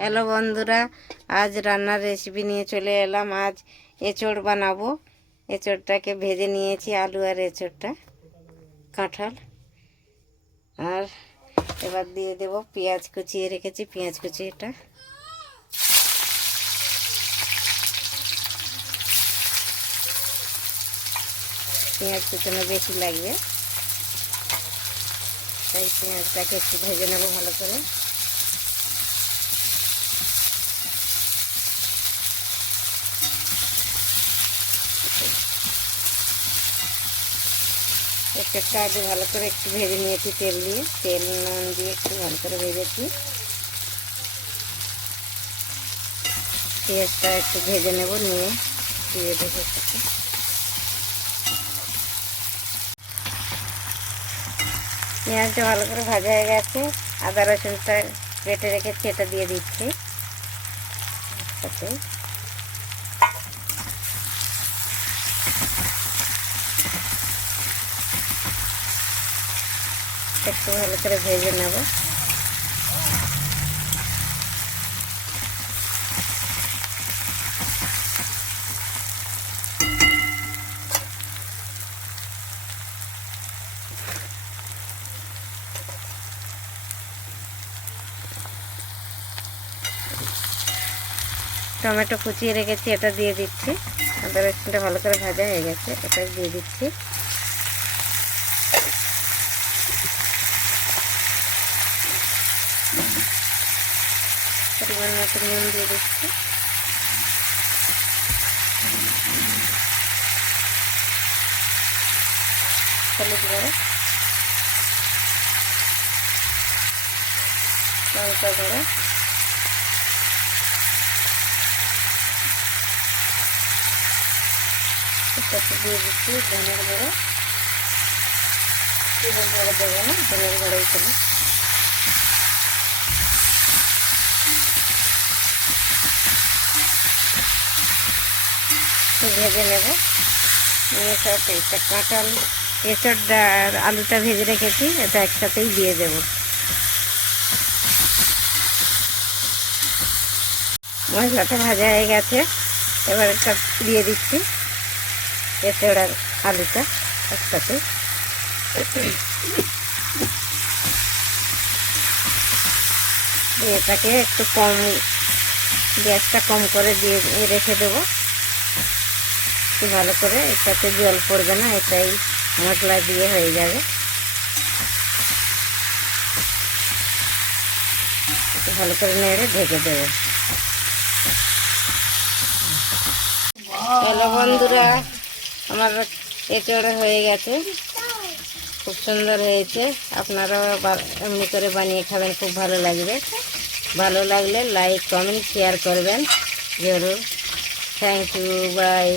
Hello বন্ধুরা, আজ রান্নার রেসিপি নিয়ে চলে এলাম। আজ এঁচড় বানাবো। এঁচড়টাকে ভেজে নিয়েছি, আলু আর এঁচড়টা, কাঁঠাল। আর এবার দিয়ে দেব পেঁয়াজ কুচিয়ে রেখেছি, পেঁয়াজ কুচি। এটা পেঁয়াজ কুচানো বেশি লাগবে, তাই পেঁয়াজটাকে একটু ভেজে নেব ভালো করে। এঁচড়টা আগে ভালো করে একটু ভেজে নিয়েছি তেল দিয়ে, তেল নুন দিয়ে একটু ভালো করে ভেজেছি। পেঁয়াজটা একটু ভেজে নেব, নিয়ে দিয়ে দেবো সাথে। পেঁয়াজটা ভালো করে ভাজা হয়ে গেছে, আদা রসুনটা কেটে রেখেছি, এটা দিয়ে দিচ্ছি সাথে। একটু ভালো করে ভেজে নেব। টমেটো কুচিয়ে রেখেছি, এটা দিয়ে দিচ্ছি। আদা রসুনটা ভালো করে ভাজা হয়ে গেছে, এটা দিয়ে দিচ্ছি। পরিমাণ মতো নুন দিয়ে দিচ্ছি। হলুদ গুঁড়ো, লঙ্কা গুঁড়ো, এটাতে দিয়ে দিচ্ছি ধনের গুঁড়ো। চিকেন গুঁড়ো দেবো না, ধনের গুঁড়োই দেবো। ভেজে নেব, নিয়ে সব এটা কাঁঠাল, এঁচড়টা আর আলুটা ভেজে রেখেছি, এটা একসাথেই দিয়ে দেব। মশলাটা ভাজা হয়ে গেছে, এবার এটা দিয়ে দিচ্ছি এঁচড় আর আলুটা একসাথে। এটাকে একটু কম, গ্যাসটা কম করে দিয়ে রেখে দেবো। একটু ভালো করে, এটাতে জল পড়বে না, এটাই মশলা দিয়ে হয়ে যাবে। একটু ভালো করে নেড়ে ঢেকে দেবো। হ্যালো বন্ধুরা, আমার এঁচড় হয়ে গেছে, খুব সুন্দর হয়েছে। আপনারাও এমনি করে বানিয়ে খাবেন, খুব ভালো লাগবে। ভালো লাগলে লাইক কমেন্ট শেয়ার করবেন জরুর। Thank you, by.